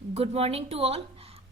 Good morning to all.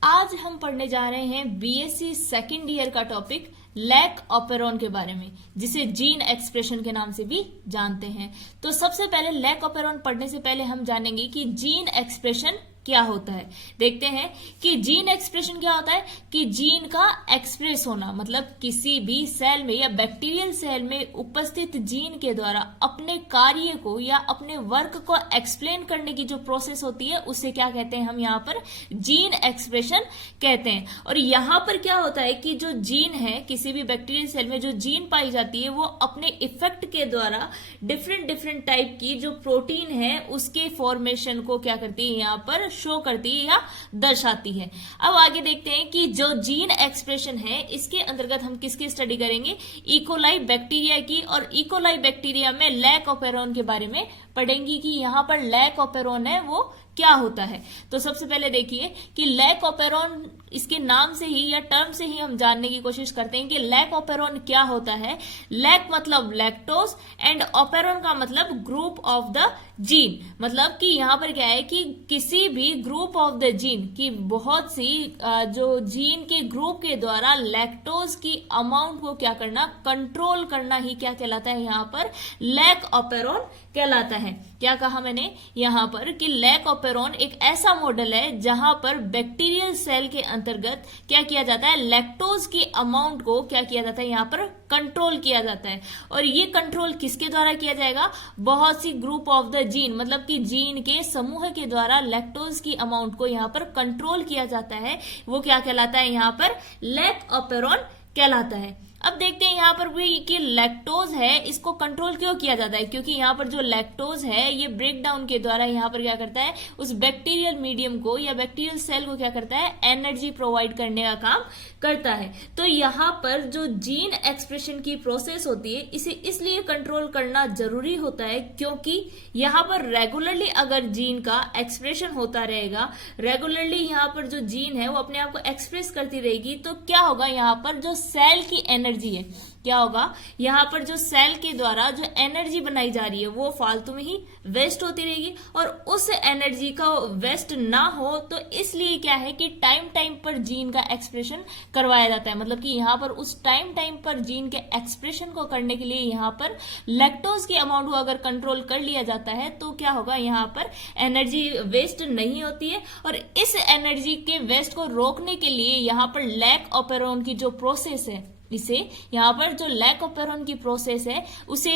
आज हम पढ़ने जा रहे हैं बीएससी सेकेंड ईयर का टॉपिक लैक ऑपेरॉन के बारे में, जिसे जीन एक्सप्रेशन के नाम से भी जानते हैं। तो सबसे पहले लैक ऑपेरॉन पढ़ने से पहले हम जानेंगे कि जीन एक्सप्रेशन क्या होता है। देखते हैं कि जीन एक्सप्रेशन क्या होता है। कि जीन का एक्सप्रेस होना मतलब किसी भी सेल में या बैक्टीरियल सेल में उपस्थित जीन के द्वारा अपने कार्य को या अपने वर्क को एक्सप्लेन करने की जो प्रोसेस होती है उसे क्या कहते हैं, हम यहाँ पर जीन एक्सप्रेशन कहते हैं। और यहाँ पर क्या होता है कि जो जीन है, किसी भी बैक्टीरियल सेल में जो जीन पाई जाती है वो अपने इफेक्ट के द्वारा डिफरेंट टाइप की जो प्रोटीन है उसके फॉर्मेशन को क्या करती है, यहाँ पर शो करती है या दर्शाती है। अब आगे देखते हैं कि जो जीन एक्सप्रेशन है इसके अंतर्गत हम किसकी स्टडी करेंगे, इकोलाई बैक्टीरिया की। और इकोलाई बैक्टीरिया में लैक ऑपेरॉन के बारे में पढ़ेंगे कि यहाँ पर लैक ऑपेरॉन है वो क्या होता है। तो सबसे पहले देखिए कि लैक ऑपेरॉन, इसके नाम से ही या टर्म से ही हम जानने की कोशिश करते हैं कि लैक ऑपेरॉन क्या होता है। लैक मतलब लैक्टोज एंड ऑपेरॉन का मतलब ग्रुप ऑफ द जीन। मतलब कि यहाँ पर क्या है कि किसी भी ग्रुप ऑफ द जीन की बहुत सी जो जीन के ग्रुप के द्वारा लैक्टोज की अमाउंट को क्या करना, कंट्रोल करना ही क्या कहलाता है, यहाँ पर लैक ऑपेरॉन कहलाता है। क्या कहा मैंने यहाँ पर कि लैक ऑपेरॉन एक ऐसा मॉडल है जहां पर बैक्टीरियल सेल के अंतर्गत क्या किया जाता है, लैक्टोज की अमाउंट को क्या किया जाता है, यहाँ पर कंट्रोल किया जाता है। और ये कंट्रोल किसके द्वारा किया जाएगा, बहुत सी ग्रुप ऑफ द जीन मतलब कि जीन के समूह के द्वारा लैक्टोज की अमाउंट को यहाँ पर कंट्रोल किया जाता है। वो क्या कहलाता है, यहाँ पर लैक ऑपेरॉन कहलाता है। अब देखते हैं यहाँ पर भी कि लैक्टोज है इसको कंट्रोल क्यों किया जाता है, क्योंकि यहाँ पर जो लैक्टोज है ये ब्रेक डाउन के द्वारा यहाँ पर क्या करता है, उस बैक्टीरियल मीडियम को या बैक्टीरियल सेल को क्या करता है, एनर्जी प्रोवाइड करने का काम करता है। तो यहाँ पर जो जीन एक्सप्रेशन की प्रोसेस होती है इसे इसलिए कंट्रोल करना जरूरी होता है क्योंकि यहाँ पर रेगुलरली अगर जीन का एक्सप्रेशन होता रहेगा, रेगुलरली यहाँ पर जो जीन है वो अपने आप को एक्सप्रेस करती रहेगी, तो क्या होगा, यहाँ पर जो सेल की एनर्जी है, क्या होगा, यहाँ पर जो सेल के द्वारा जो एनर्जी बनाई जा रही है वो फालतू में ही वेस्ट होती रहेगी। और उस एनर्जी का वेस्ट ना हो तो इसलिए क्या है कि टाइम पर जीन का एक्सप्रेशन करवाया जाता है। मतलब कि यहाँ पर उस टाइम पर जीन के एक्सप्रेशन को करने के लिए यहाँ पर लैक्टोज की अमाउंट को अगर कंट्रोल कर लिया जाता है तो क्या होगा, यहाँ पर एनर्जी वेस्ट नहीं होती है। और इस एनर्जी के वेस्ट को रोकने के लिए यहाँ पर लैक ऑपेरॉन की जो प्रोसेस है, इसे यहाँ पर जो लैक ऑपेरॉन की प्रोसेस है उसे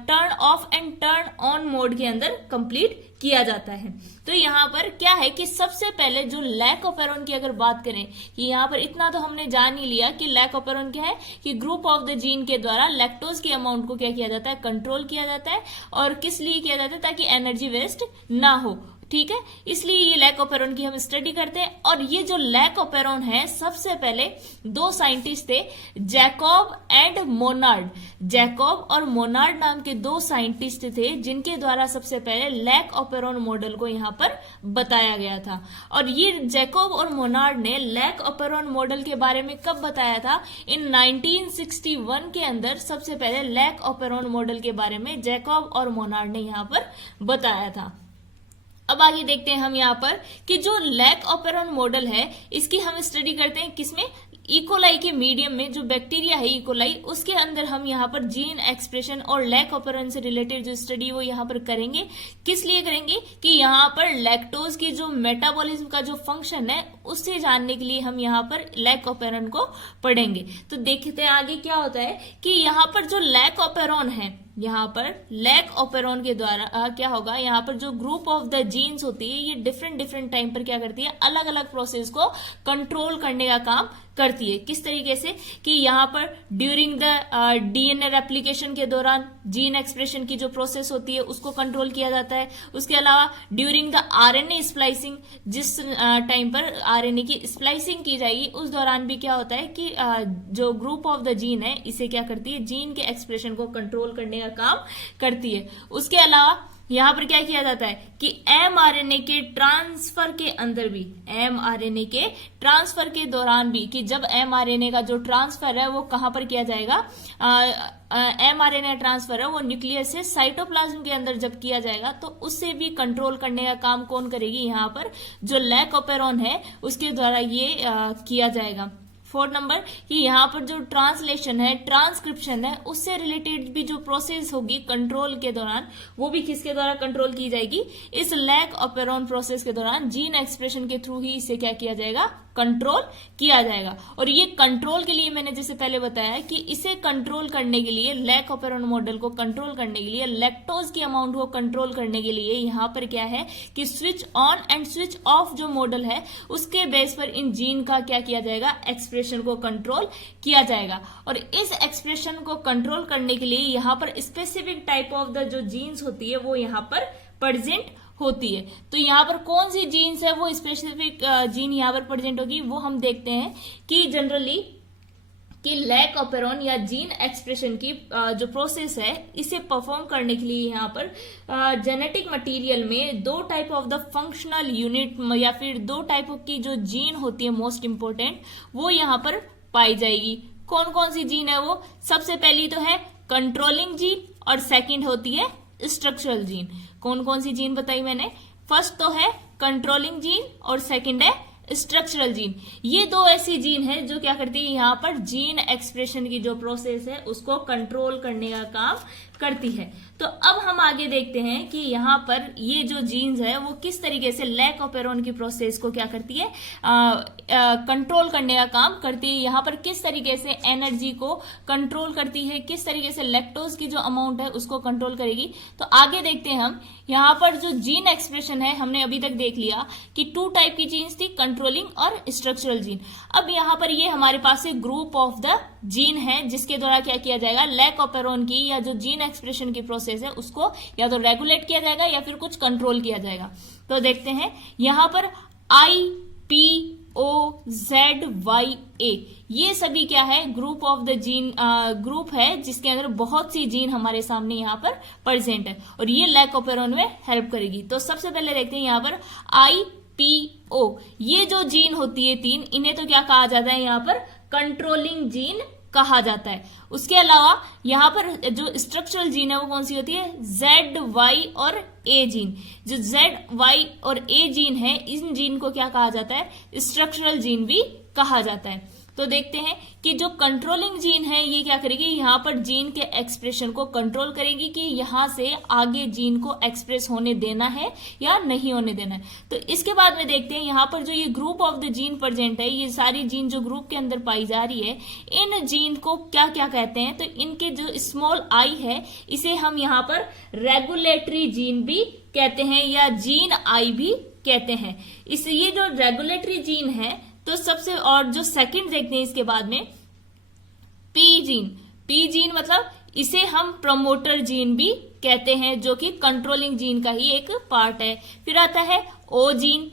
turn off and turn on mode के अंदर कंप्लीट किया जाता है। तो यहाँ पर क्या है कि सबसे पहले जो लैक ऑपेरॉन की अगर बात करें कि यहाँ पर इतना तो हमने जान ही लिया कि लैक ऑपेरॉन क्या है कि ग्रुप ऑफ द जीन के द्वारा लैक्टोज की अमाउंट को क्या किया जाता है, कंट्रोल किया जाता है। और किस लिए किया जाता है, ताकि एनर्जी वेस्ट ना हो, ठीक है, इसलिए ये लैक ऑपेरॉन की हम स्टडी करते हैं। और ये जो लैक ऑपेरॉन है, सबसे पहले दो साइंटिस्ट थे, जैकब एंड मोनार्ड। जैकब और मोनार्ड नाम के दो साइंटिस्ट थे जिनके द्वारा सबसे पहले लैक ऑपेरॉन मॉडल को यहाँ पर बताया गया था। और ये जैकब और मोनार्ड ने लैक ऑपेरॉन मॉडल के बारे में कब बताया था, इन 1961 के अंदर सबसे पहले लैक ऑपेरॉन मॉडल के बारे में जैकब और मोनार्ड ने यहाँ पर बताया था। अब आगे देखते हैं हम यहाँ पर कि जो लैक ऑपेरॉन मॉडल है इसकी हम स्टडी करते हैं किसमें, इकोलाई के मीडियम में। जो बैक्टीरिया है इकोलाई, उसके अंदर हम यहाँ पर जीन एक्सप्रेशन और लैक ऑपेरॉन से रिलेटेड जो स्टडी वो यहाँ पर करेंगे। किस लिए करेंगे कि यहाँ पर लैक्टोज की जो मेटाबॉलिज्म का जो फंक्शन है उससे जानने के लिए हम यहाँ पर लैक ऑपेरॉन को पढ़ेंगे। तो देखते हैं आगे क्या होता है कि यहाँ पर जो लैक ऑपेरॉन है, यहाँ पर लैक ऑपेरॉन के द्वारा क्या होगा, यहाँ पर जो ग्रुप ऑफ द जीन्स होती है ये डिफरेंट टाइम पर क्या करती है, अलग अलग प्रोसेस को कंट्रोल करने का काम करती है। किस तरीके से कि यहाँ पर ड्यूरिंग द डीएनए रेप्लिकेशन के दौरान जीन एक्सप्रेशन की जो प्रोसेस होती है उसको कंट्रोल किया जाता है। उसके अलावा ड्यूरिंग द आरएनए स्प्लाइसिंग, जिस टाइम पर आरएनए की स्प्लाइसिंग की जाएगी उस दौरान भी क्या होता है कि जो ग्रुप ऑफ द जीन है इसे क्या करती है, जीन के एक्सप्रेशन को कंट्रोल करने का काम करती है। उसके अलावा यहां पर क्या किया जाता है कि mRNA के ट्रांसफर के अंदर भी, mRNA के ट्रांसफर के दौरान भी, कि जब mRNA का जो ट्रांसफर है वो कहां पर किया जाएगा, mRNA ट्रांसफर है वो न्यूक्लियस से साइटोप्लाज्म के अंदर जब किया जाएगा तो उससे भी कंट्रोल करने का काम कौन करेगी, यहाँ पर जो लैक ऑपेरॉन है उसके द्वारा ये किया जाएगा। 4 नंबर कि यहाँ पर जो ट्रांसलेशन है, ट्रांसक्रिप्शन है, उससे रिलेटेड भी जो प्रोसेस होगी कंट्रोल के दौरान, वो भी किसके द्वारा कंट्रोल की जाएगी, इस लैक ऑपेरॉन प्रोसेस के दौरान जीन एक्सप्रेशन के थ्रू ही इसे क्या किया जाएगा, कंट्रोल किया जाएगा। और ये कंट्रोल के लिए मैंने जैसे पहले बताया कि इसे कंट्रोल करने के लिए, लैक ऑपेरॉन मॉडल को कंट्रोल करने के लिए, लैक्टोज की अमाउंट को कंट्रोल करने के लिए यहाँ पर क्या है कि switch on and switch off जो मॉडल है उसके बेस पर इन जीन का क्या किया जाएगा, एक्सप्रेशन को कंट्रोल किया जाएगा। और इस एक्सप्रेशन को कंट्रोल करने के लिए यहाँ पर स्पेसिफिक टाइप ऑफ द जो जीन्स होती है वो यहाँ पर प्रेजेंट होती है। तो यहाँ पर कौन सी जीन्स है वो स्पेसिफिक जीन यहाँ पर प्रेजेंट होगी, वो हम देखते हैं कि जनरली कि लैक ऑपेरॉन या जीन एक्सप्रेशन की जो प्रोसेस है इसे परफॉर्म करने के लिए यहाँ पर जेनेटिक मटेरियल में 2 type of the functional unit या फिर 2 टाइप की जो जीन होती है मोस्ट इंपोर्टेंट, वो यहाँ पर पाई जाएगी। कौन कौन सी जीन है वो, सबसे पहली तो है कंट्रोलिंग जीन और सेकंड होती है स्ट्रक्चरल जीन। कौन कौन सी जीन बताई मैंने, फर्स्ट तो है कंट्रोलिंग जीन और सेकंड है स्ट्रक्चरल जीन। ये 2 ऐसी जीन है जो क्या करती है, यहाँ पर जीन एक्सप्रेशन की जो प्रोसेस है उसको कंट्रोल करने का काम करती है। तो अब हम आगे देखते हैं कि यहाँ पर ये जो जीन्स है वो किस तरीके से लैक ऑपेरॉन की प्रोसेस को क्या करती है, कंट्रोल करने का काम करती है। यहाँ पर किस तरीके से एनर्जी को कंट्रोल करती है, किस तरीके से लैक्टोज की जो अमाउंट है उसको कंट्रोल करेगी। तो आगे देखते हैं हम, यहाँ पर जो जीन एक्सप्रेशन है हमने अभी तक देख लिया कि 2 टाइप की जीन्स थी, कंट्रोलिंग और स्ट्रक्चरल जीन। अब यहाँ पर ये हमारे पास एक ग्रुप ऑफ द जीन है जिसके द्वारा क्या किया जाएगा, लैक ऑपेरॉन की या जो जीन एक्सप्रेशन की प्रोसेस है उसको या तो रेगुलेट किया जाएगा या फिर कुछ कंट्रोल किया जाएगा। तो देखते हैं यहाँ पर IPOZYA ये सभी क्या है, group of the gene group है जिसके अंदर बहुत सी जीन हमारे सामने यहाँ पर प्रेजेंट है और ये लैक ऑपेरॉन में हेल्प करेगी। तो सबसे पहले देखते हैं यहाँ पर IPO, ये जो जीन होती है 3, इन्हें तो क्या कहा जाता है यहाँ पर, कंट्रोलिंग जीन कहा जाता है। उसके अलावा यहाँ पर जो स्ट्रक्चरल जीन है वो कौन सी होती है, ZY और A जीन। जो ZY और A जीन है इन जीन को क्या कहा जाता है, स्ट्रक्चरल जीन भी कहा जाता है। तो देखते हैं कि जो कंट्रोलिंग जीन है ये क्या करेगी, यहाँ पर जीन के एक्सप्रेशन को कंट्रोल करेगी कि यहाँ से आगे जीन को एक्सप्रेस होने देना है या नहीं होने देना है। तो इसके बाद में देखते हैं यहाँ पर जो ये group of the gene present है, ये सारी जीन जो ग्रुप के अंदर पाई जा रही है, इन जीन को क्या क्या कहते हैं। तो इनके जो स्मॉल आई है इसे हम यहाँ पर रेगुलेटरी जीन भी कहते हैं या जीन आई भी कहते हैं। इस ये जो रेगुलेटरी जीन है, तो सबसे और जो सेकंड देखते हैं इसके बाद में पी जीन मतलब इसे हम प्रमोटर जीन भी कहते हैं जो कि कंट्रोलिंग जीन का ही एक पार्ट है। फिर आता है ओ जीन,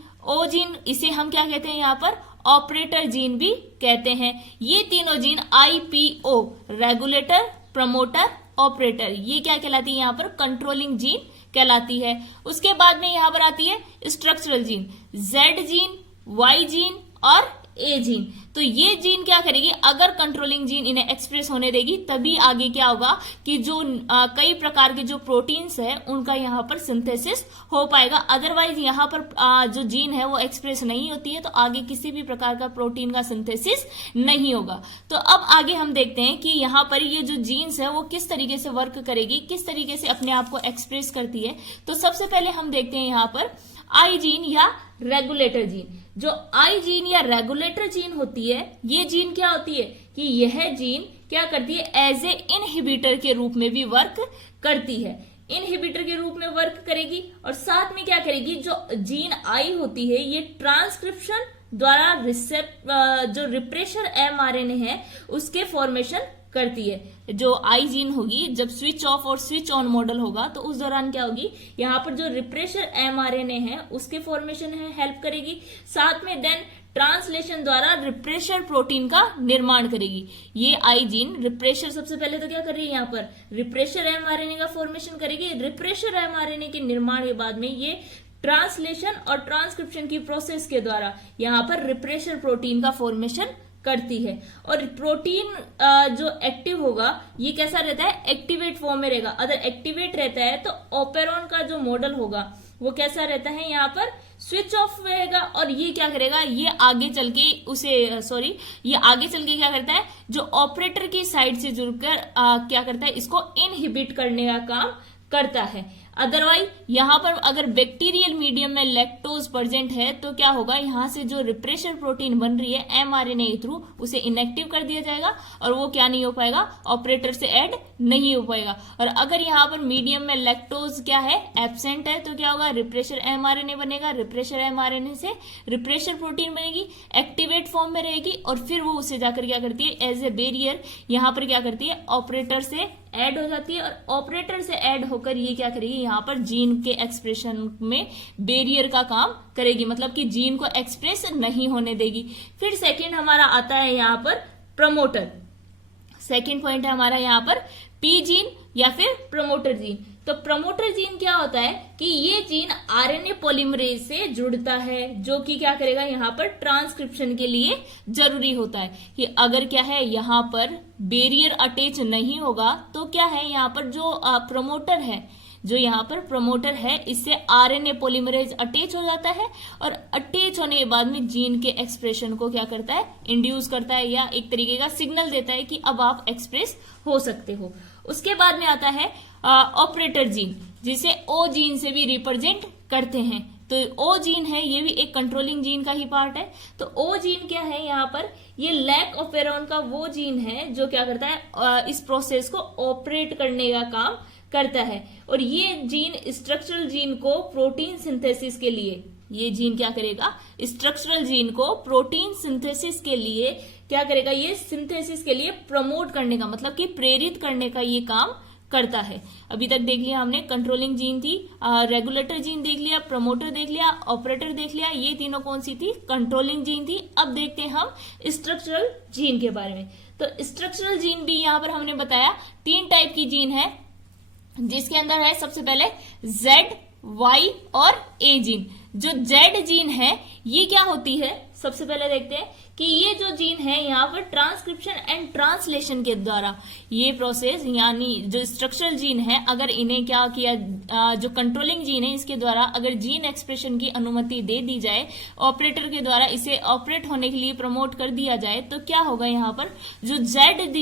इसे हम क्या कहते हैं यहाँ पर, ऑपरेटर जीन भी कहते हैं। ये तीनों gene IPO, regulator, promoter, operator, ये क्या कहलाती है यहाँ पर, कंट्रोलिंग जीन कहलाती है। उसके बाद में यहाँ पर आती है structural gene, Z gene, Y gene और A जीन। तो ये जीन क्या करेगी, अगर कंट्रोलिंग जीन इन्हें एक्सप्रेस होने देगी तभी आगे क्या होगा कि जो कई प्रकार के जो प्रोटीन्स है उनका यहाँ पर सिंथेसिस हो पाएगा। अदरवाइज यहाँ पर जो जीन है वो एक्सप्रेस नहीं होती है तो आगे किसी भी प्रकार का प्रोटीन का सिंथेसिस नहीं होगा। तो अब आगे हम देखते हैं कि यहाँ पर ये जो जीन्स है वो किस तरीके से वर्क करेगी, किस तरीके से अपने आप को एक्सप्रेस करती है। तो सबसे पहले हम देखते हैं यहाँ पर आई जीन या रेगुलेटर जीन। जो आई जीन या रेगुलेटर जीन होती है, ये जीन क्या होती है कि यह जीन क्या करती है, एज ए इनहिबिटर के रूप में भी वर्क करती है। इनहिबिटर के रूप में वर्क करेगी और साथ में क्या करेगी, जो जीन आई होती है ये ट्रांसक्रिप्शन द्वारा जो रिप्रेशर mRNA है उसके फॉर्मेशन करती है। जो आई जीन होगी जब स्विच ऑफ और स्विच ऑन मॉडल होगा तो उस दौरान क्या होगी, यहाँ पर जो रिप्रेशर mRNA है उसके फॉर्मेशन है हेल्प करेगी। साथ में देन ट्रांसलेशन द्वारा रिप्रेशर प्रोटीन का निर्माण करेगी। ये आई जीन रिप्रेशर, सबसे पहले तो क्या कर रही है, यहाँ पर रिप्रेशर एमआरएनए का फॉर्मेशन करेगी। रिप्रेशर एमआरएनए के निर्माण के बाद में ये ट्रांसलेशन और ट्रांसक्रिप्शन की प्रोसेस के द्वारा यहाँ पर रिप्रेशर प्रोटीन का फॉर्मेशन करती है। और प्रोटीन जो एक्टिव होगा ये कैसा रहता है, एक्टिवेट फॉर्म में रहेगा। अगर एक्टिवेट रहता है तो ऑपेरॉन का जो मॉडल होगा वो कैसा रहता है, यहाँ पर स्विच ऑफ रहेगा। और ये क्या करेगा, ये आगे चल के ये आगे चल के क्या करता है, जो ऑपरेटर की साइड से जुड़कर क्या करता है, इसको इनहिबिट करने का काम करता है। अदरवाइज यहाँ पर अगर बैक्टीरियल मीडियम में लैक्टोज प्रेजेंट है तो क्या होगा, यहाँ से जो रिप्रेशर प्रोटीन बन रही है एमआरएनए के थ्रू उसे इनएक्टिव कर दिया जाएगा और वो क्या नहीं हो पाएगा, ऑपरेटर से ऐड नहीं हो पाएगा। और अगर यहाँ पर मीडियम में लैक्टोज क्या है, एब्सेंट है, तो क्या होगा, रिप्रेशर एमआरएनए बनेगा। रिप्रेशर एमआरएनए से रिप्रेशर प्रोटीन बनेगी, एक्टिवेट फॉर्म में रहेगी और फिर वो उसे जाकर क्या करती है, एज ए बैरियर यहाँ पर क्या करती है, ऑपरेटर से ऐड हो जाती है। और ऑपरेटर से ऐड होकर ये क्या करेगी, यहाँ पर जीन के एक्सप्रेशन में बैरियर का काम करेगी, मतलब कि जीन को एक्सप्रेस नहीं होने देगी। फिर सेकंड हमारा आता है यहाँ पर प्रमोटर। सेकंड पॉइंट है हमारा यहाँ पर पी जीन या फिर प्रमोटर जीन। तो प्रमोटर जीन क्या होता है कि ये जीन आरएनए पॉलीमरेज से जुड़ता है, जो कि क्या करेगा, यहाँ पर ट्रांसक्रिप्शन के लिए जरूरी होता है। कि अगर क्या है, यहाँ पर बैरियर अटैच नहीं होगा तो क्या है, यहाँ पर जो प्रमोटर है, जो यहाँ पर प्रमोटर है, इससे आरएनए पॉलीमरेज अटैच हो जाता है और अटैच होने के बाद में जीन के एक्सप्रेशन को क्या करता है, इंड्यूस करता है या एक तरीके का सिग्नल देता है कि अब आप एक्सप्रेस हो सकते हो। उसके बाद में आता है ऑपरेटर जीन, जिसे ओ जीन से भी रिप्रेजेंट करते हैं। तो ओ जीन है, ये भी एक कंट्रोलिंग जीन का ही पार्ट है। तो ओ जीन क्या है, यहाँ पर ये लैक ऑपेरॉन का वो जीन है जो क्या करता है, इस प्रोसेस को ऑपरेट करने का काम करता है। और ये जीन स्ट्रक्चरल जीन को प्रोटीन सिंथेसिस के लिए, ये जीन क्या करेगा, स्ट्रक्चरल जीन को प्रोटीन सिंथेसिस के लिए क्या करेगा, ये सिंथेसिस के लिए प्रमोट करने का, मतलब कि प्रेरित करने का ये काम करता है। अभी तक देख लिया हमने, कंट्रोलिंग जीन थी, रेगुलेटर जीन देख लिया, प्रमोटर देख लिया, ऑपरेटर देख लिया, ये तीनों कौन सी थी, कंट्रोलिंग जीन थी। अब देखते हैं हम स्ट्रक्चरल जीन के बारे में। तो स्ट्रक्चरल जीन भी यहाँ पर हमने बताया 3 टाइप की जीन है, जिसके अंदर है सबसे पहले जेड, वाई और ए जीन। जो जेड जीन है ये क्या होती है, सबसे पहले देखते हैं कि ये जो जीन है यहाँ पर ट्रांसक्रिप्शन एंड ट्रांसलेशन के द्वारा ये प्रोसेस, यानी जो स्ट्रक्चरल जीन है, अगर इन्हें क्या किया, जो कंट्रोलिंग जीन है इसके द्वारा अगर जीन एक्सप्रेशन की अनुमति दे दी जाए, ऑपरेटर के द्वारा इसे ऑपरेट होने के लिए प्रमोट कर दिया जाए, तो क्या होगा, यहाँ पर जो जेड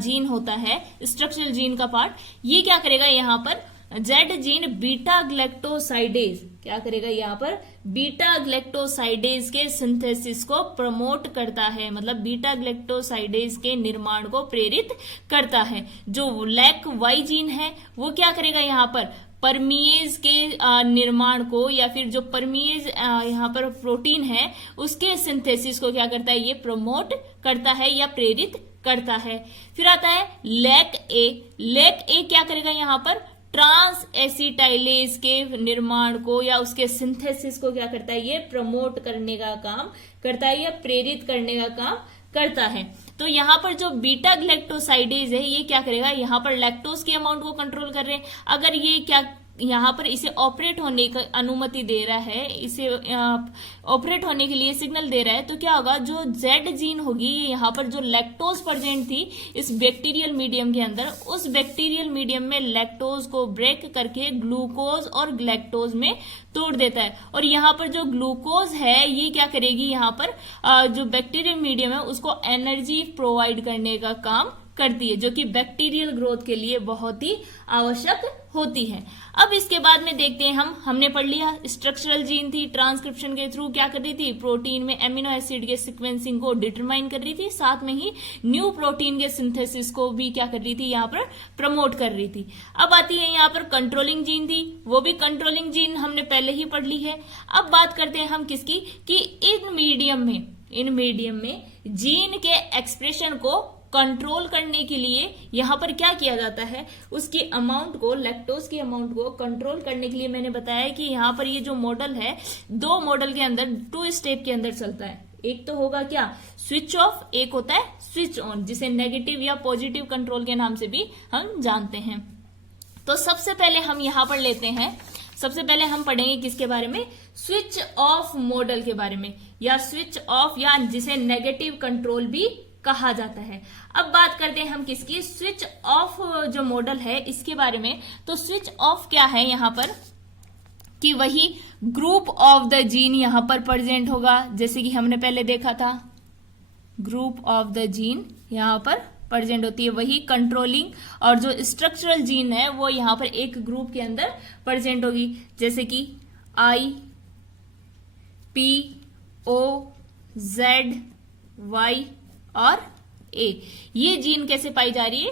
जीन होता है स्ट्रक्चरल जीन का पार्ट, ये क्या करेगा, यहाँ पर जेड जीन बीटा ग्लैक्टोसाइडेज क्या करेगा, यहाँ पर बीटा ग्लैक्टोसाइडेज के सिंथेसिस को प्रमोट करता है, मतलब बीटा ग्लैक्टोसाइडेज के निर्माण को प्रेरित करता है। जो लैक वाई जीन है वो क्या करेगा, यहाँ पर परमीएज के निर्माण को, या फिर जो परमीएज यहाँ पर प्रोटीन है उसके सिंथेसिस को क्या करता है, ये प्रमोट करता है या प्रेरित करता है। फिर आता है लैक ए। लैक ए क्या करेगा, यहाँ पर ट्रांस एसिटाइलेज के निर्माण को या उसके सिंथेसिस को क्या करता है, ये प्रमोट करने का काम करता है या प्रेरित करने का काम करता है। तो यहाँ पर जो बीटा ग्लैक्टोसाइडेज है ये क्या करेगा, यहाँ पर लैक्टोज के अमाउंट को कंट्रोल कर रहे हैं। अगर ये क्या यहाँ पर इसे ऑपरेट होने की अनुमति दे रहा है, इसे ऑपरेट होने के लिए सिग्नल दे रहा है, तो क्या होगा, जो जेड जीन होगी यहाँ पर जो लैक्टोज प्रेजेंट थी इस बैक्टीरियल मीडियम के अंदर, उस बैक्टीरियल मीडियम में लैक्टोज को ब्रेक करके ग्लूकोज और ग्लैक्टोज में तोड़ देता है। और यहाँ पर जो ग्लूकोज है ये क्या करेगी, यहाँ पर जो बैक्टीरियल मीडियम है उसको एनर्जी प्रोवाइड करने का काम करती है, जो कि बैक्टीरियल ग्रोथ के लिए बहुत ही आवश्यक होती है। अब इसके बाद में देखते हैं हमने पढ़ लिया स्ट्रक्चरल जीन थी, ट्रांसक्रिप्शन के थ्रू क्या कर रही थी, प्रोटीन में एमिनो एसिड के सीक्वेंसिंग को डिटरमाइन कर रही थी, साथ में ही न्यू प्रोटीन के सिंथेसिस को भी क्या कर रही थी, यहाँ पर प्रमोट कर रही थी। अब आती है यहाँ पर कंट्रोलिंग जीन थी, वो भी कंट्रोलिंग जीन हमने पहले ही पढ़ ली है। अब बात करते हैं हम किसकी, कि इन मीडियम में जीन के एक्सप्रेशन को कंट्रोल करने के लिए यहाँ पर क्या किया जाता है, उसकी अमाउंट को, लैक्टोज की अमाउंट को कंट्रोल करने के लिए मैंने बताया कि यहाँ पर ये जो मॉडल है 2 मॉडल के अंदर 2 स्टेप के अंदर चलता है। एक तो होगा क्या, स्विच ऑफ, एक होता है स्विच ऑन, जिसे नेगेटिव या पॉजिटिव कंट्रोल के नाम से भी हम जानते हैं। तो सबसे पहले हम यहां पर लेते हैं, सबसे पहले हम पढ़ेंगे किसके बारे में, स्विच ऑफ मॉडल के बारे में, या स्विच ऑफ, या जिसे नेगेटिव कंट्रोल भी कहा जाता है। अब बात करते हैं हम किसकी, स्विच ऑफ जो मॉडल है इसके बारे में। तो स्विच ऑफ क्या है यहां पर, कि वही ग्रुप ऑफ द जीन यहां पर प्रेजेंट होगा, जैसे कि हमने पहले देखा था, ग्रुप ऑफ द जीन यहां पर प्रेजेंट होती है, वही कंट्रोलिंग और जो स्ट्रक्चरल जीन है वो यहां पर एक ग्रुप के अंदर प्रेजेंट होगी, जैसे कि आई, पी, ओ, जेड, वाई और ए। ये जीन कैसे पाई जा रही है,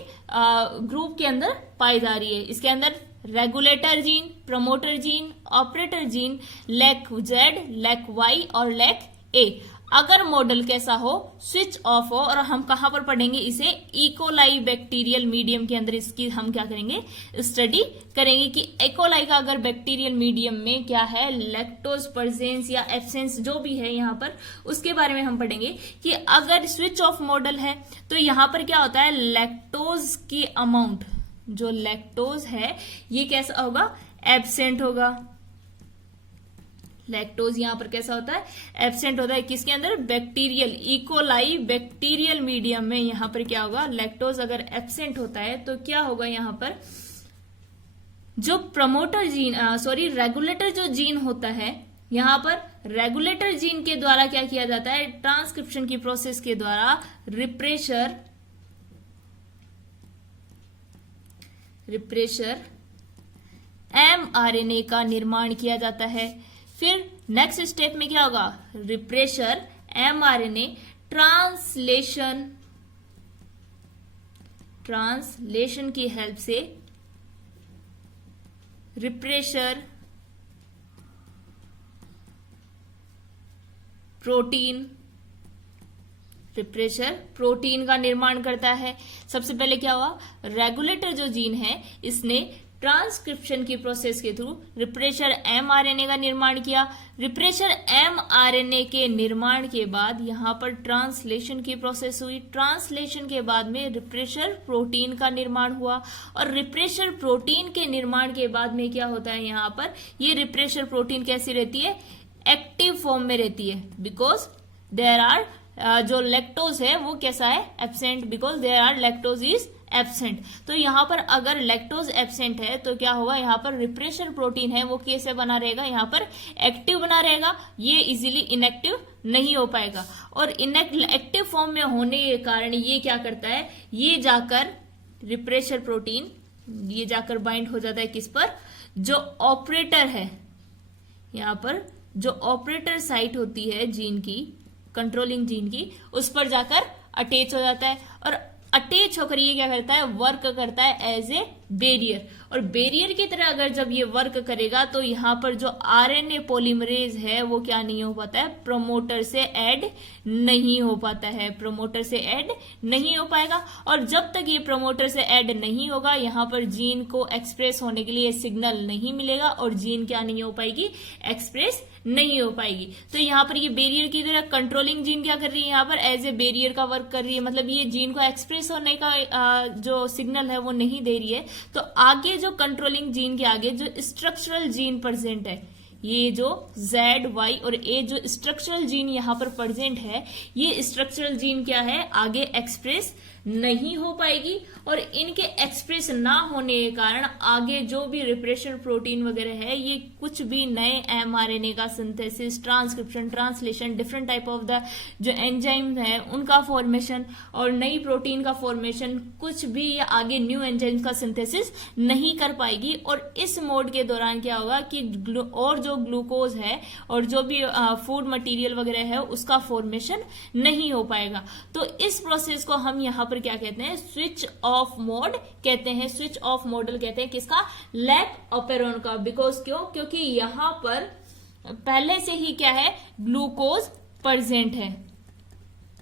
ग्रुप के अंदर पाई जा रही है। इसके अंदर regulator gene, promoter gene, operator gene, lac Z, lac Y और लैक ए। अगर मॉडल कैसा हो, स्विच ऑफ हो, और हम कहां पर पढ़ेंगे इसे, इकोलाई बैक्टीरियल मीडियम के अंदर इसकी हम क्या करेंगे, स्टडी करेंगे कि इकोलाई का अगर बैक्टीरियल मीडियम में क्या है, लैक्टोज प्रेजेंस या एब्सेंस जो भी है यहां पर, उसके बारे में हम पढ़ेंगे कि अगर स्विच ऑफ मॉडल है तो यहां पर क्या होता है, लैक्टोज की अमाउंट, जो लैक्टोज है ये कैसा होगा, एब्सेंट होगा। लैक्टोज यहां पर कैसा होता है, एब्सेंट होता है, किसके अंदर, बैक्टीरियल, इकोलाई बैक्टीरियल मीडियम में यहां पर क्या होगा, लैक्टोज अगर एब्सेंट होता है तो क्या होगा, यहां पर जो प्रमोटर जीन, रेगुलेटर जो जीन होता है, यहां पर रेगुलेटर जीन के द्वारा क्या किया जाता है, ट्रांसक्रिप्शन की प्रोसेस के द्वारा रिप्रेशर mRNA का निर्माण किया जाता है। फिर नेक्स्ट स्टेप में क्या होगा, रिप्रेशर mRNA ट्रांसलेशन की हेल्प से रिप्रेशर प्रोटीन का निर्माण करता है। सबसे पहले क्या हुआ, रेगुलेटर जो जीन है इसने ट्रांसक्रिप्शन की प्रोसेस के थ्रू रिप्रेशर mRNA का निर्माण किया। रिप्रेशर mRNA के निर्माण के बाद यहां पर ट्रांसलेशन की प्रोसेस हुई। ट्रांसलेशन के बाद में रिप्रेशर प्रोटीन का निर्माण हुआ, और रिप्रेशर प्रोटीन के निर्माण के बाद में क्या होता है, यहां पर ये रिप्रेशर प्रोटीन कैसी रहती है, एक्टिव फॉर्म में रहती है, बिकॉज देयर आर जो लैक्टोज है वो कैसा है, absent, because there are lactose is absent. तो यहां पर अगर लैक्टोज एब्सेंट है तो क्या होगा, यहां पर रिप्रेशर प्रोटीन है वो कैसे बना रहेगा, यहां पर एक्टिव बना रहेगा, ये इजीली इनएक्टिव नहीं हो पाएगा। और एक्टिव फॉर्म में होने के कारण ये क्या करता है, ये जाकर रिप्रेशर प्रोटीन ये जाकर बाइंड हो जाता है किस पर, जो ऑपरेटर है, यहां पर जो ऑपरेटर साइट होती है जीन की, कंट्रोलिंग जीन की, उस पर जाकर अटैच हो जाता है। और अटैच होकर ये क्या करता है, वर्क करता है एज ए बैरियर। और बैरियर की तरह अगर जब ये वर्क करेगा तो यहां पर जो आरएनए पॉलीमरेज है वो क्या नहीं हो पाता है, प्रमोटर से ऐड नहीं हो पाता है, प्रमोटर से ऐड नहीं हो पाएगा। और जब तक ये प्रमोटर से ऐड नहीं होगा यहां पर जीन को एक्सप्रेस होने के लिए सिग्नल नहीं मिलेगा, और जीन क्या नहीं हो पाएगी, एक्सप्रेस नहीं हो पाएगी। तो यहाँ पर ये बैरियर की तरह कंट्रोलिंग जीन क्या कर रही है, यहाँ पर एज ए बैरियर का वर्क कर रही है, मतलब ये जीन को एक्सप्रेस होने का जो सिग्नल है वो नहीं दे रही है। तो आगे जो कंट्रोलिंग जीन के आगे जो स्ट्रक्चरल जीन प्रेजेंट है, ये जो Z, Y और A जो स्ट्रक्चरल जीन यहाँ पर प्रेजेंट है, ये स्ट्रक्चरल जीन क्या है, आगे एक्सप्रेस नहीं हो पाएगी। और इनके एक्सप्रेस ना होने के कारण आगे जो भी रिप्रेशर प्रोटीन वगैरह है, ये कुछ भी नए mRNA का synthesis, transcription, translation, different type of the जो एंजाइम है उनका फॉर्मेशन और नई प्रोटीन का फॉर्मेशन, कुछ भी आगे न्यू एंजाइम का सिंथेसिस नहीं कर पाएगी। और इस मोड के दौरान क्या होगा कि और जो ग्लूकोज है और जो भी फूड मटेरियल वगैरह है उसका फॉर्मेशन नहीं हो पाएगा। तो इस प्रोसेस को हम यहाँ पर क्या कहते हैं, स्विच ऑफ मोड कहते हैं। स्विच ऑफ मॉडल कहते हैं किसका, लैक ऑपेरॉन का। बिकॉज क्यों, क्योंकि यहां पर पहले से ही क्या है, ग्लूकोज प्रेजेंट है,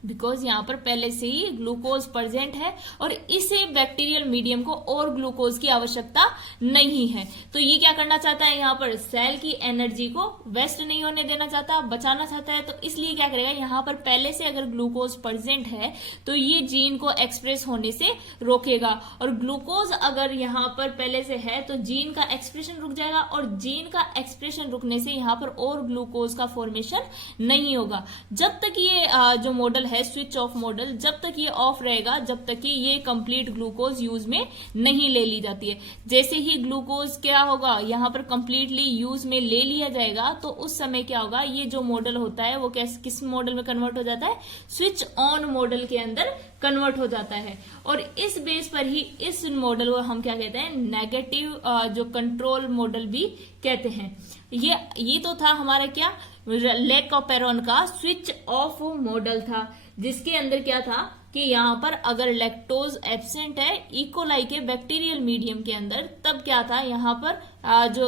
बिकॉज यहाँ पर पहले से ही ग्लूकोज प्रेजेंट है और इसे बैक्टीरियल मीडियम को और ग्लूकोज की आवश्यकता नहीं है। तो ये क्या करना चाहता है, यहाँ पर सेल की एनर्जी को वेस्ट नहीं होने देना चाहता, बचाना चाहता है। तो इसलिए क्या करेगा, यहाँ पर पहले से अगर ग्लूकोज प्रेजेंट है तो ये जीन को एक्सप्रेस होने से रोकेगा, और ग्लूकोज अगर यहाँ पर पहले से है तो जीन का एक्सप्रेशन रुक जाएगा, और जीन का एक्सप्रेशन रुकने से यहाँ पर और ग्लूकोज का फॉर्मेशन नहीं होगा। जब तक ये जो मॉडल है स्विच ऑफ मॉडल, जब तक ये ऑफ रहेगा, जब तक कि ये कंप्लीट ग्लूकोज यूज में नहीं ले ली जाती है। जैसे ही ग्लूकोज क्या होगा, यहाँ पर कंप्लीटली यूज में ले लिया जाएगा, तो उस समय क्या होगा, ये जो मॉडल होता है वो किस मॉडल में कन्वर्ट हो जाता है, स्विच ऑन मॉडल के अंदर कन्वर्ट हो जाता है। और इस बेस पर ही इस मॉडल को हम क्या कहते हैं, नेगेटिव जो कंट्रोल मॉडल भी कहते हैं। ये तो था हमारा क्या, लेक ऑपेरॉन का स्विच ऑफ मॉडल था, जिसके अंदर क्या था कि यहाँ पर अगर लैक्टोज एब्सेंट है इकोलाई के बैक्टीरियल मीडियम के अंदर, तब क्या था, यहाँ पर जो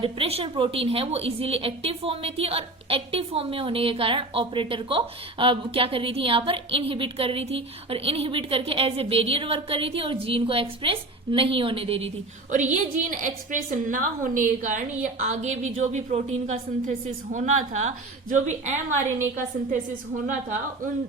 रिप्रेशर प्रोटीन है वो इजीली एक्टिव फॉर्म में थी, और एक्टिव फॉर्म में होने के कारण ऑपरेटर को क्या कर रही थी, यहाँ पर इनहिबिट कर रही थी, और इनहिबिट करके एज ए बैरियर वर्क कर रही थी, और जीन को एक्सप्रेस नहीं होने दे रही थी। और ये जीन एक्सप्रेस ना होने के कारण ये आगे भी जो भी प्रोटीन का सिंथेसिस होना था, जो भी mRNA का सिंथेसिस होना था, उन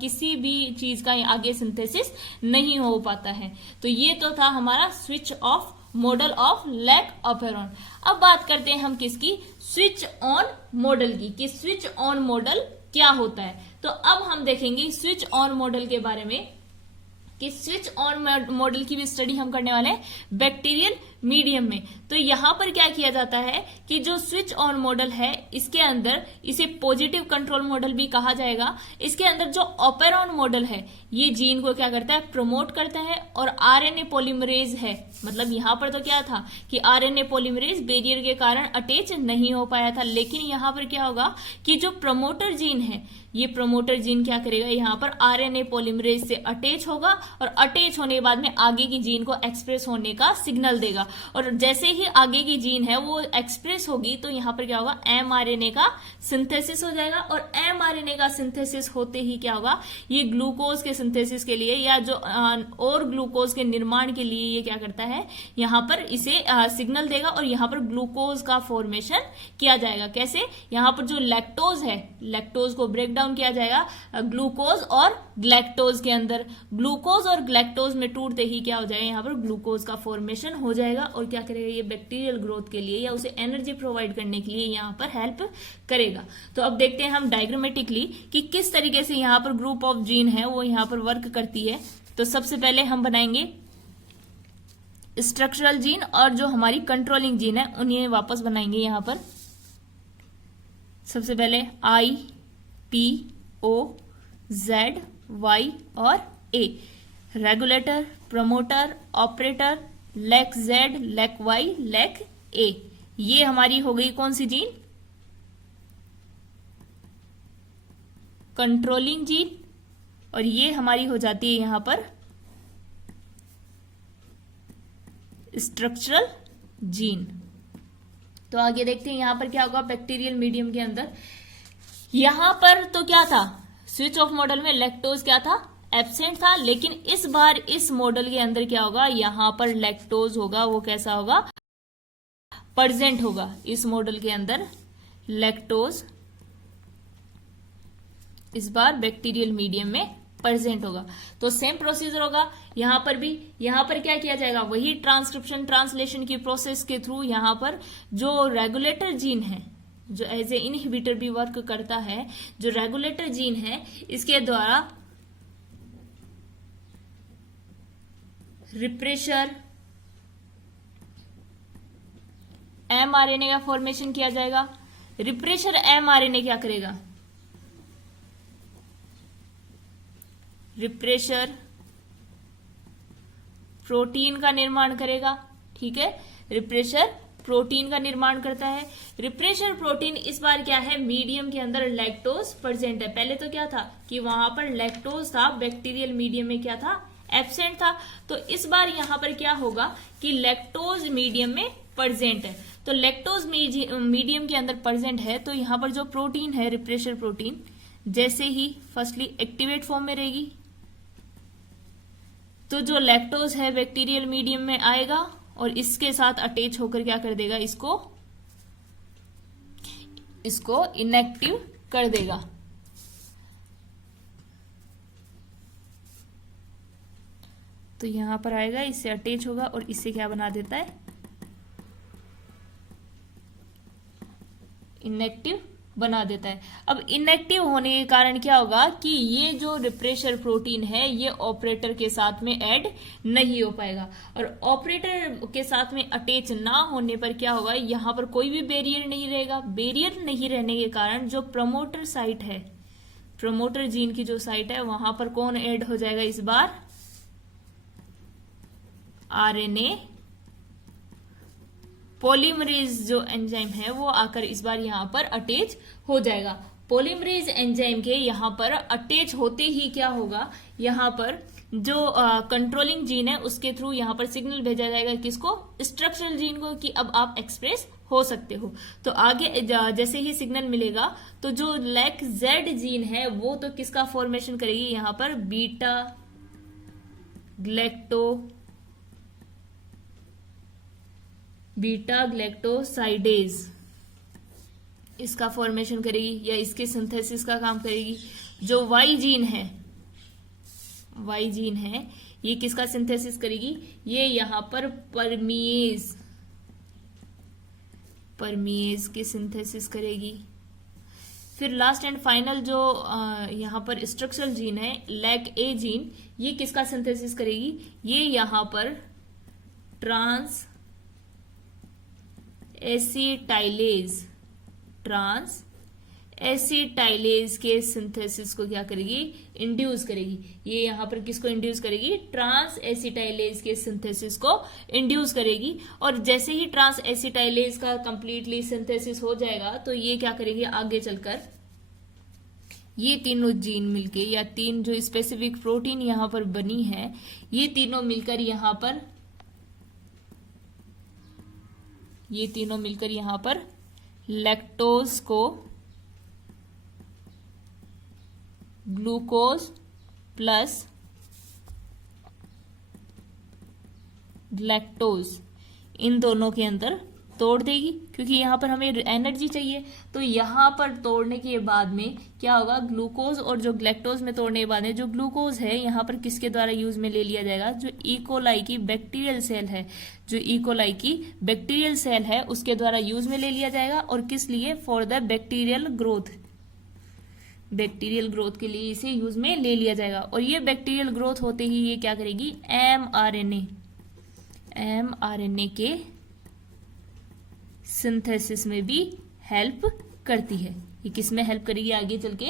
किसी भी चीज का आगे सिंथेसिस नहीं हो पाता है। तो ये तो था हमारा switch off model of lake operon. अब बात करते हैं हम किसकी, स्विच ऑन मॉडल की, कि स्विच ऑन मॉडल क्या होता है। तो अब हम देखेंगे स्विच ऑन मॉडल के बारे में, कि स्विच ऑन मॉडल की भी स्टडी हम करने वाले हैं बैक्टीरियल मीडियम में। तो यहां पर क्या किया जाता है कि जो स्विच ऑन मॉडल है, इसके अंदर इसे पॉजिटिव कंट्रोल मॉडल भी कहा जाएगा। इसके अंदर जो ऑपेरॉन मॉडल है, ये जीन को क्या करता है, प्रमोट करता है, और आरएनए पॉलीमरेज है, मतलब यहां पर तो क्या था कि आरएनए पॉलीमरेज बैरियर के कारण अटैच नहीं हो पाया था, लेकिन यहां पर क्या होगा कि जो प्रमोटर जीन है, ये प्रमोटर जीन क्या करेगा, यहाँ पर आरएनए पॉलीमरेज से अटैच होगा, और अटैच होने के बाद में आगे की जीन को एक्सप्रेस होने का सिग्नल देगा, और जैसे ही आगे की जीन है वो एक्सप्रेस होगी, तो यहाँ पर क्या होगा, mRNA का सिंथेसिस हो जाएगा, और mRNA का सिंथेसिस होते ही क्या होगा, ये ग्लूकोज के सिंथेसिस के लिए या जो और ग्लूकोज के निर्माण के लिए ये क्या करता है, यहाँ पर इसे सिग्नल देगा, और यहाँ पर ग्लूकोज का फॉर्मेशन किया जाएगा। कैसे, यहाँ पर जो लैक्टोज है, लैक्टोज को ब्रेक डाउन किया जाएगा ग्लूकोज और ग्लैक्टोज के अंदर, ग्लूकोज और ग्लैक्टोज में टूटते ही क्या हो जाएगा, यहाँ पर ग्लूकोज का फॉर्मेशन हो जाएगा, और क्या करेगा, ये बैक्टीरियल ग्रोथ के लिए या उसे एनर्जी प्रोवाइड करने के लिए यहाँ पर हेल्प करेगा। तो अब देखते हैं हम डायग्रामेटिकली कि किस तरीके से यहाँ पर ग्रुप ऑफ जीन है वो यहाँ पर वर्क करती है। तो सबसे पहले हम बनाएंगे स्ट्रक्चरल जीन, और जो हमारी कंट्रोलिंग जीन है उन्हें वापस बनाएंगे। यहाँ पर सबसे पहले I, P, O, Z, Y और A, regulator, promoter, operator, lake Z, lake Y, lake A, ये हमारी हो गई कौन सी जीन, कंट्रोलिंग जीन, और ये हमारी हो जाती है यहां पर स्ट्रक्चरल जीन। तो आगे देखते हैं यहां पर क्या होगा बैक्टीरियल मीडियम के अंदर। यहां पर तो क्या था, स्विच ऑफ मॉडल में लैक्टोज क्या था, एब्सेंट था, लेकिन इस बार इस मॉडल के अंदर क्या होगा, यहां पर लैक्टोज होगा, वो कैसा होगा, प्रेजेंट होगा। इस मॉडल के अंदर लैक्टोज इस बार बैक्टीरियल मीडियम में प्रेजेंट होगा। तो सेम प्रोसीजर होगा यहां पर भी। यहां पर क्या किया जाएगा, वही ट्रांसक्रिप्शन ट्रांसलेशन की प्रोसेस के थ्रू यहां पर जो रेगुलेटर जीन है, जो एज ए इनहिबिटर भी वर्क करता है, जो रेगुलेटर जीन है, इसके द्वारा रिप्रेशर mRNA का फॉर्मेशन किया जाएगा। रिप्रेशर mRNA क्या करेगा, रिप्रेशर प्रोटीन का निर्माण करेगा। ठीक है, रिप्रेशर प्रोटीन का निर्माण करता है। रिप्रेशर प्रोटीन इस बार क्या है, मीडियम के अंदर लैक्टोज प्रेजेंट है। पहले तो क्या था कि वहां पर लैक्टोज था, बैक्टीरियल मीडियम में क्या था, एब्सेंट था। तो इस बार यहां पर क्या होगा कि लैक्टोज मीडियम में प्रेजेंट है। तो लैक्टोज मीडियम के अंदर प्रेजेंट है, तो यहां पर जो प्रोटीन है, रिप्रेशर प्रोटीन, जैसे ही फर्स्टली एक्टिवेट फॉर्म में रहेगी तो जो लैक्टोज है बैक्टीरियल मीडियम में आएगा और इसके साथ अटैच होकर क्या कर देगा, इसको इनएक्टिव कर देगा। तो यहां पर आएगा, इससे अटैच होगा और इससे क्या बना देता है, इनएक्टिव बना देता है। अब इनएक्टिव होने के कारण क्या होगा कि ये जो रिप्रेशर प्रोटीन है ये ऑपरेटर के साथ में ऐड नहीं हो पाएगा, और ऑपरेटर के साथ में अटैच ना होने पर क्या होगा, यहां पर कोई भी बैरियर नहीं रहेगा। बैरियर नहीं रहने के कारण जो प्रमोटर साइट है, प्रमोटर जीन की जो साइट है, वहां पर कौन ऐड हो जाएगा, इस बार आरएनए पॉलीमरेज जो एंजाइम है वो आकर इस बार यहां पर अटैच हो जाएगा। पॉलीमरेज एंजाइम के यहां पर अटैच होते ही क्या होगा, यहां पर जो कंट्रोलिंग जीन है उसके थ्रू यहां पर सिग्नल भेजा जाएगा, किसको, स्ट्रक्चरल जीन को, कि अब आप एक्सप्रेस हो सकते हो। तो आगे जैसे ही सिग्नल मिलेगा तो जो लैक जेड जीन है वो तो किसका फॉर्मेशन करेगी, यहां पर बीटा ग्लैक्टोसाइडेज इसका फॉर्मेशन करेगी या इसके सिंथेसिस का काम करेगी। जो वाई जीन है ये किसका सिंथेसिस करेगी, ये यहां पर परमीएज की सिंथेसिस करेगी। फिर लास्ट एंड फाइनल जो यहां पर स्ट्रक्चरल जीन है लैक ए जीन, ये किसका सिंथेसिस करेगी, ये यहां पर ट्रांस एसिटाइलेज के सिंथेसिस को क्या करेगी, इंड्यूस करेगी। ये यहां पर किसको इंड्यूस करेगी, ट्रांस एसिटाइलेज के सिंथेसिस को इंड्यूस करेगी। और जैसे ही ट्रांस एसिटाइलेज का कंप्लीटली सिंथेसिस हो जाएगा तो ये क्या करेगी, आगे चलकर ये तीनों जीन मिलके या तीन जो स्पेसिफिक प्रोटीन यहां पर बनी है, ये तीनों मिलकर यहां पर लैक्टोज को ग्लूकोज प्लस लैक्टोज इन दोनों के अंदर तोड़ देगी, क्योंकि यहां पर हमें एनर्जी चाहिए। तो यहां पर तोड़ने के बाद में क्या होगा, ग्लूकोज और जो ग्लैक्टोज में तोड़ने के बाद में जो ग्लूकोज है यहां पर किसके द्वारा यूज में ले लिया जाएगा, जो इकोलाई की बैक्टीरियल सेल है उसके द्वारा यूज में ले लिया जाएगा। और किस लिए, फॉर द बैक्टीरियल ग्रोथ के लिए इसे यूज में ले लिया जाएगा। और ये बैक्टीरियल ग्रोथ होते ही ये क्या करेगी, एमआरएनए के सिंथेसिस में भी हेल्प करती है। ये किस में हेल्प करेगी, आगे चल के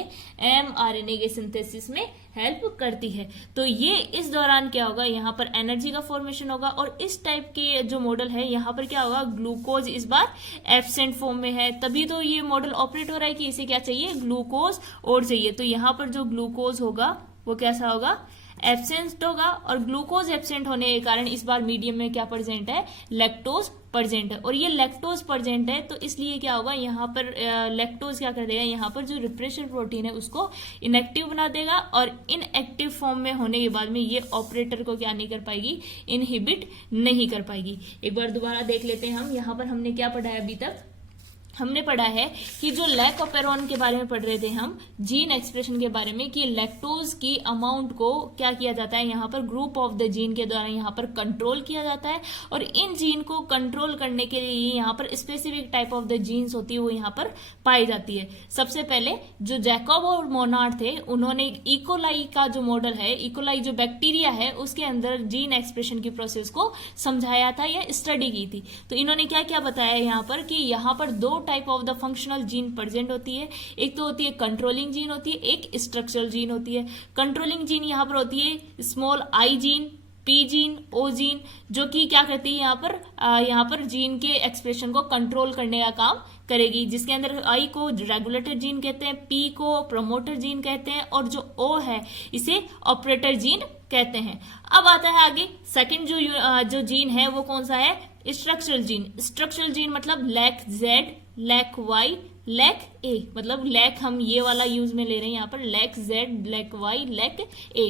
एमआरएनए के सिंथेसिस में हेल्प करती है। तो ये इस दौरान क्या होगा, यहाँ पर एनर्जी का फॉर्मेशन होगा। और इस टाइप के जो मॉडल है यहाँ पर क्या होगा, ग्लूकोज इस बार एब्सेंट फॉर्म में है, तभी तो ये मॉडल ऑपरेट हो रहा है कि इसे क्या चाहिए, ग्लूकोज और चाहिए। तो यहाँ पर जो ग्लूकोज होगा वो कैसा होगा, एब्सेंट होगा। और ग्लूकोज एब्सेंट होने के कारण इस बार मीडियम में क्या प्रेजेंट है, लैक्टोज प्रेजेंट है। और ये लैक्टोज प्रेजेंट है तो इसलिए क्या होगा, यहाँ पर लैक्टोज क्या कर देगा, यहाँ पर जो रिप्रेशर प्रोटीन है उसको इनएक्टिव बना देगा। और इनएक्टिव फॉर्म में होने के बाद में ये ऑपरेटर को क्या नहीं कर पाएगी, इनहिबिट नहीं कर पाएगी। एक बार दोबारा देख लेते हैं हम, यहाँ पर हमने क्या पढ़ा है, अभी तक हमने पढ़ा है कि जो लैक ऑपेरॉन के बारे में पढ़ रहे थे हम, जीन एक्सप्रेशन के बारे में, कि लैक्टोज की अमाउंट को क्या किया जाता है, यहाँ पर ग्रुप ऑफ द जीन के द्वारा यहाँ पर कंट्रोल किया जाता है। और इन जीन को कंट्रोल करने के लिए यहाँ पर specific type of the genes होती है वो यहाँ पर पाई जाती है। सबसे पहले जो जैकब और मोनार्ड थे उन्होंने इकोलाई का जो मॉडल है, इकोलाई जो बैक्टीरिया है उसके अंदर जीन एक्सप्रेशन की प्रोसेस को समझाया था या स्टडी की थी। तो इन्होंने क्या क्या बताया यहाँ पर, कि यहाँ पर दो type of the functional gene present होती है। एक तो होती है कंट्रोलिंग जीन होती है, एक स्ट्रक्चरल जीन होती है। कंट्रोलिंग जीन यहाँ पर होती है small I gene, P gene, O gene, जो कि क्या करती है, यहाँ पर जीन के एक्सप्रेशन को कंट्रोल करने का काम करेगी, जिसके अंदर आई को रेगुलेटर जीन कहते हैं, पी को प्रमोटर जीन कहते हैं, और जो ओ है इसे ऑपरेटर जीन कहते हैं। अब आता है आगे सेकंड जो जीन है वो कौन सा है, स्ट्रक्चरल जीन। स्ट्रक्चरल जीन मतलब lac Z, lac Y, lac A, मतलब लैक हम ये वाला यूज में ले रहे हैं यहाँ पर, lac Z, lac Y, lac A.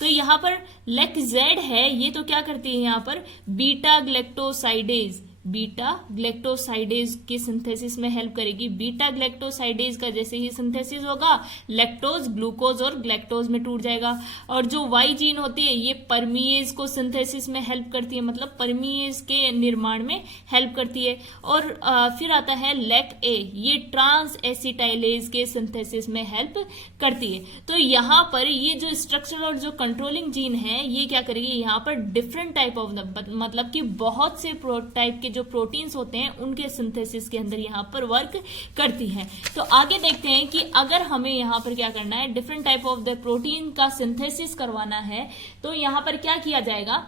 तो यहाँ पर लैक जेड है, ये तो क्या करती है यहाँ पर, बीटा ग्लैक्टोसाइडेज, बीटा ग्लैक्टोसाइडेज के सिंथेसिस में हेल्प करेगी। बीटा ग्लैक्टोसाइडेज का जैसे ही सिंथेसिस होगा, लैक्टोज ग्लूकोज और ग्लैक्टोज में टूट जाएगा। और जो वाई जीन होती है ये परमीएज को सिंथेसिस में हेल्प करती है, मतलब परमीएज के निर्माण में हेल्प करती है। और फिर आता है लैक ए, ये ट्रांस एसिटाइलेज के सिंथेसिस में हेल्प करती है। तो यहाँ पर ये जो स्ट्रक्चर और जो कंट्रोलिंग जीन है ये क्या करेगी, यहाँ पर डिफरेंट टाइप ऑफ, मतलब कि बहुत से टाइप के जो प्रोटीन्स होते हैं उनके सिंथेसिस के अंदर यहाँ पर वर्क करती है। तो आगे देखते हैं कि अगर हमें यहाँ पर क्या करना है, different type of the protein का सिंथेसिस करवाना है, तो यहाँ पर क्या किया जाएगा।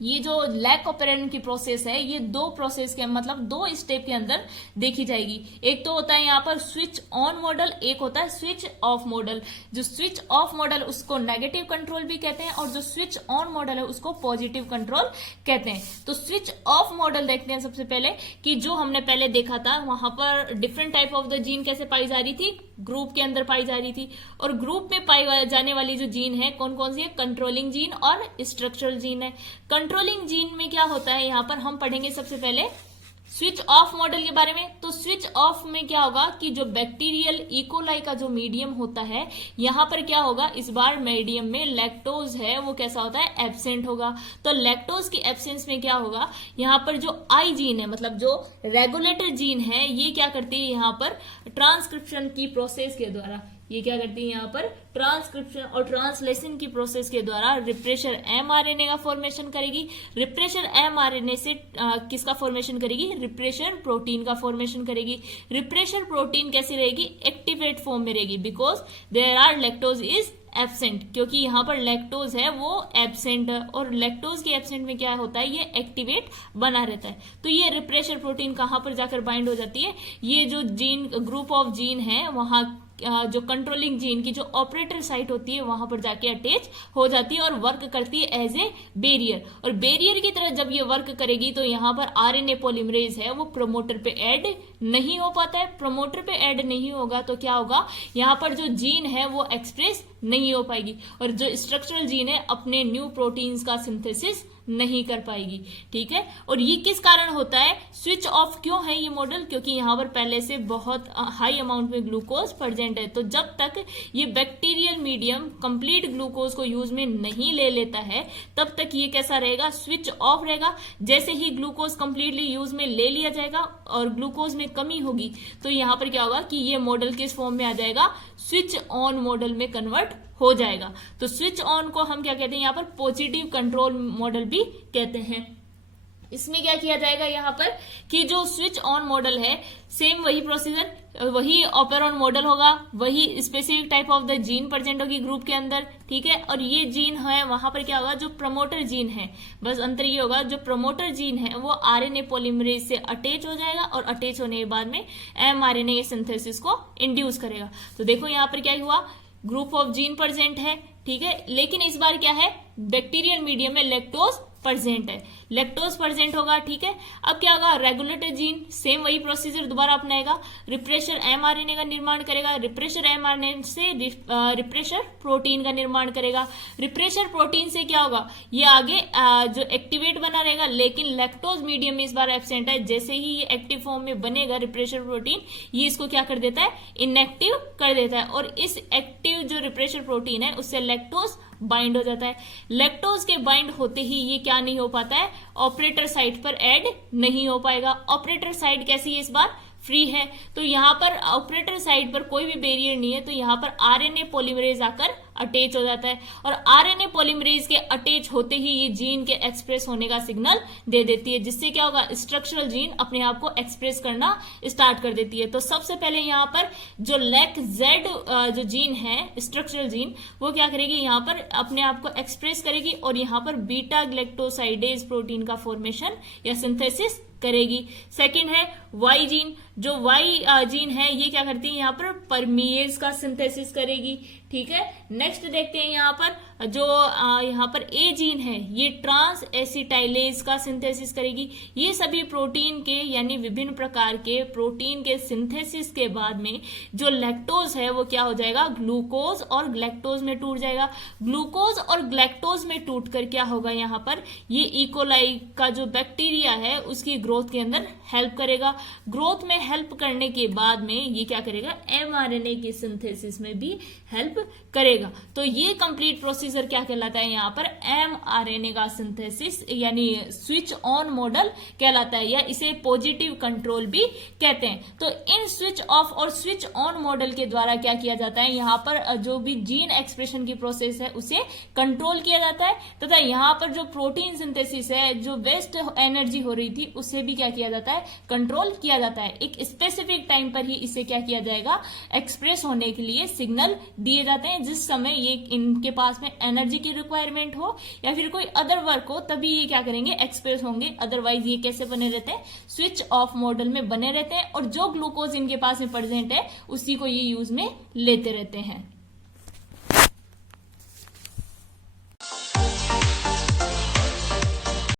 ये जो लैक ऑपरेंट की प्रोसेस है ये दो प्रोसेस के, मतलब दो स्टेप के अंदर देखी जाएगी। एक तो होता है यहाँ पर स्विच ऑन मॉडल, एक होता है स्विच ऑफ मॉडल। जो स्विच ऑफ मॉडल उसको नेगेटिव कंट्रोल भी कहते हैं और जो स्विच ऑन मॉडल है उसको पॉजिटिव कंट्रोल कहते हैं। तो स्विच ऑफ मॉडल देखते हैं सबसे पहले कि जो हमने पहले देखा था वहां पर different type of the gene कैसे पाई जा रही थी, ग्रुप के अंदर पाई जा रही थी। और ग्रुप में पाई जाने वाली जो जीन है कौन कौन सी है, कंट्रोलिंग जीन और स्ट्रक्चरल जीन है। कंट्रोलिंग जीन में क्या होता है, यहाँ पर हम पढ़ेंगे सबसे पहले स्विच ऑफ मॉडल के बारे में। तो स्विच ऑफ में क्या होगा कि जो बैक्टीरियल इकोलाई का जो मीडियम होता है, यहाँ पर क्या होगा, इस बार मीडियम में लैक्टोज है वो कैसा होता है, एब्सेंट होगा। तो लैक्टोज की एब्सेंस में क्या होगा, यहाँ पर जो आई जीन है, मतलब जो रेगुलेटर जीन है, ये क्या करती है यहाँ पर ट्रांसक्रिप्शन की प्रोसेस के द्वारा, ये क्या करती है यहाँ पर ट्रांसक्रिप्शन और ट्रांसलेशन की प्रोसेस के द्वारा रिप्रेशर एमआरएनए का फॉर्मेशन करेगी। रिप्रेशर एमआरएनए से किसका फॉर्मेशन करेगी, रिप्रेशर प्रोटीन का फॉर्मेशन करेगी। रिप्रेशर प्रोटीन कैसी रहेगी, एक्टिवेट फॉर्म में रहेगी, because there are lactose is absent, क्योंकि यहाँ पर लैक्टोज है वो एब्सेंट है और लैक्टोज के एब्सेंट में क्या होता है, ये एक्टिवेट बना रहता है। तो ये रिप्रेशर प्रोटीन कहाँ पर जाकर बाइंड हो जाती है, ये जो जीन ग्रुप ऑफ जीन है वहां जो कंट्रोलिंग जीन की जो ऑपरेटर साइट होती है वहां पर जाके अटैच हो जाती है और वर्क करती है एज ए बैरियर। और बैरियर की तरह जब ये वर्क करेगी तो यहाँ पर आरएनए पॉलीमरेज है वो प्रमोटर पे ऐड नहीं हो पाता है। प्रमोटर पे ऐड नहीं होगा तो क्या होगा, यहाँ पर जो जीन है वो एक्सप्रेस नहीं हो पाएगी और जो स्ट्रक्चरल जीन है अपने न्यू प्रोटीन्स का सिंथेसिस नहीं कर पाएगी। ठीक है, और ये किस कारण होता है, स्विच ऑफ क्यों है ये मॉडल, क्योंकि यहाँ पर पहले से बहुत हाई अमाउंट में ग्लूकोज प्रेजेंट है। तो जब तक ये बैक्टीरियल मीडियम कंप्लीट ग्लूकोज को यूज में नहीं ले लेता है तब तक ये कैसा रहेगा, स्विच ऑफ रहेगा। जैसे ही ग्लूकोज कंप्लीटली यूज में ले लिया जाएगा और ग्लूकोज में कमी होगी तो यहाँ पर क्या होगा कि ये मॉडल किस फॉर्म में आ जाएगा, स्विच ऑन मॉडल में कन्वर्ट हो जाएगा। तो स्विच ऑन को हम क्या कहते हैं यहाँ पर, पॉजिटिव कंट्रोल मॉडल भी कहते हैं। इसमें क्या किया जाएगा यहाँ पर कि जो स्विच ऑन मॉडल है सेम वही प्रोसीजर, वही ऑपरेरॉन मॉडल होगा, वही specific type of the gene present होगी ग्रुप के अंदर। ठीक है, और ये जीन है वहां पर क्या होगा, जो प्रमोटर जीन है, बस अंतर ये होगा जो प्रमोटर जीन है वो आरएनए पॉलीमरेज से अटैच हो जाएगा और अटैच होने के बाद में एमआरएनए सिंथेसिस को इंड्यूस करेगा। तो देखो यहाँ पर क्या हुआ, ग्रुप ऑफ जीन प्रेजेंट है। ठीक है, लेकिन इस बार क्या है, बैक्टीरियल मीडियम में लैक्टोज प्रेजेंट है, लैक्टोज प्रेजेंट होगा। ठीक है, अब क्या होगा, रेगुलेटर जीन सेम वही प्रोसीजर दोबारा अपनाएगा, रिप्रेशर एमआरएनए का निर्माण करेगा, रिप्रेशर एमआरएनए से रिप्रेशर प्रोटीन का निर्माण करेगा। रिप्रेशर प्रोटीन से क्या होगा, ये आगे जो एक्टिवेट बना रहेगा, लेकिन लैक्टोज मीडियम में इस बार एब्सेंट है। जैसे ही ये एक्टिव फॉर्म में बनेगा रिप्रेशर प्रोटीन, ये इसको क्या कर देता है, इनएक्टिव कर देता है और इस एक्टिव जो रिप्रेशर प्रोटीन है उससे लैक्टोज बाइंड हो जाता है। लैक्टोज के बाइंड होते ही ये क्या नहीं हो पाता है, ऑपरेटर साइट पर ऐड नहीं हो पाएगा। ऑपरेटर साइट कैसी है, इस बार फ्री है। तो यहाँ पर ऑपरेटर साइट पर कोई भी बैरियर नहीं है, तो यहाँ पर आरएनए पॉलीमरेज आकर अटैच हो जाता है और आरएनए पॉलीमरेज के अटैच होते ही ये जीन के एक्सप्रेस होने का सिग्नल दे देती है, जिससे क्या होगा, स्ट्रक्चरल जीन अपने आप को एक्सप्रेस करना स्टार्ट कर देती है। तो सबसे पहले यहाँ पर जो लैक जेड जो जीन है, स्ट्रक्चरल जीन, वो क्या करेगी, यहाँ पर अपने आप को एक्सप्रेस करेगी और यहाँ पर बीटा ग्लैक्टोसाइडेज प्रोटीन का फॉर्मेशन या सिंथेसिस करेगी। सेकंड है वाई जीन, जो वाई जीन है ये क्या करती है, यहाँ पर परमीएज का सिंथेसिस करेगी। ठीक है, नेक्स्ट देखते हैं यहाँ पर जो यहाँ पर ए जीन है ये ट्रांस एसिटाइलेज का सिंथेसिस करेगी। ये सभी प्रोटीन के यानी विभिन्न प्रकार के प्रोटीन के सिंथेसिस के बाद में जो लैक्टोज है वो क्या हो जाएगा, ग्लूकोज और ग्लैक्टोज में टूट जाएगा। ग्लूकोज और ग्लैक्टोज में टूट कर क्या होगा, यहाँ पर ये इकोलाई का जो बैक्टीरिया है उसकी ग्रोथ के अंदर हेल्प करेगा। ग्रोथ में हेल्प करने के बाद में ये क्या करेगा, एमआरएनए की सिंथेसिस में भी हेल्प करेगा। तो ये कंप्लीट प्रोसीजर क्या कहलाता है, यहाँ पर एमआरएनए का सिंथेसिस यानी स्विच ऑन मॉडल कहलाता है, या इसे पॉजिटिव कंट्रोल भी कहते हैं। तो इन स्विच ऑफ और स्विच ऑन मॉडल के द्वारा क्या किया जाता है, यहाँ पर जो भी जीन एक्सप्रेशन की प्रोसेस है उसे कंट्रोल किया जाता है, तथा यहाँ पर जो प्रोटीन सिंथेसिस है, जो वेस्ट एनर्जी हो रही थी उसे भी क्या किया जाता है, कंट्रोल किया जाता है। एक स्पेसिफिक टाइम पर ही इसे क्या किया जाएगा, एक्सप्रेस होने के लिए सिग्नल दिए जाते हैं, जिस समय ये इनके पास में एनर्जी की रिक्वायरमेंट हो या फिर कोई अदर वर्क हो तभी ये क्या करेंगे, एक्सप्रेस होंगे। अदरवाइज ये कैसे बने रहते हैं, स्विच ऑफ मॉडल में बने रहते हैं, और जो ग्लूकोज इनके पास में प्रेजेंट है उसी को ये यूज में लेते रहते हैं।